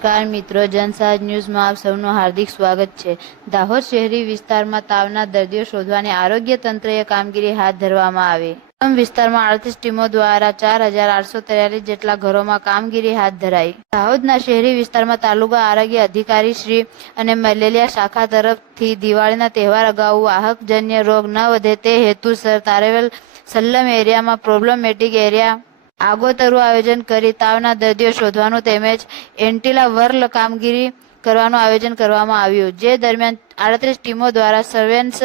નમસ્કાર મિત્રો, જનસાજ ન્યૂઝમાં આપ સૌનું હાર્દિક સ્વાગત છે। દાહોદ શહેરી વિસ્તારમાં તાવના દર્દીઓ શોધવાની આરોગ્ય તંત્રએ કામગીરી હાથ ધરવામાં આવી। તમામ વિસ્તારમાં 38 ટીમો દ્વારા 4843 જેટલા ઘરોમાં કામગીરી હાથ ધરાઈ। દાહોદના શહેરી વિસ્તારમાં તાલુકા આરોગ્ય અધિકારી શ્રી અને મલેરિયા શાખા તરફથી દિવાળીના તહેવાર અગાઉ વાહકજન્ય રોગ ન વધે તે હેતુસર તારવેલ સલ્લમ એરિયામાં પ્રોબ્લેમેટિક એરિયા આગોતરું આયોજન કરી તાવના દર્દીઓ શોધવાનું તેમજ એન્ટિલા વર્લ કામગીરી કરવાનું આયોજન કરવામાં આવ્યું, જે દરમિયાન 38 ટીમો દ્વારા સર્વેલન્સ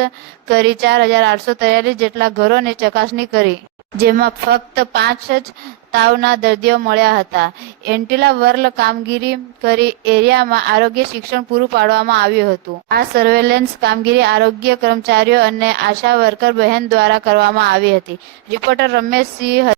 કરી 4843 જેટલા ઘરોની ચકાસણી કરી, જેમાં ફક્ત 5 જ તાવના દર્દીઓ મળ્યા હતા। એન્ટિલા વર્લ કામગીરી કરી એરિયામાં આરોગ્ય શિક્ષણ પૂરું પાડવામાં આવ્યું હતું। આ સર્વેલન્સ કામગીરી આરોગ્ય કર્મચારીઓ અને આશા વર્કર બહેન દ્વારા કરવામાં આવી હતી। રિપોર્ટર રમેશસિંહ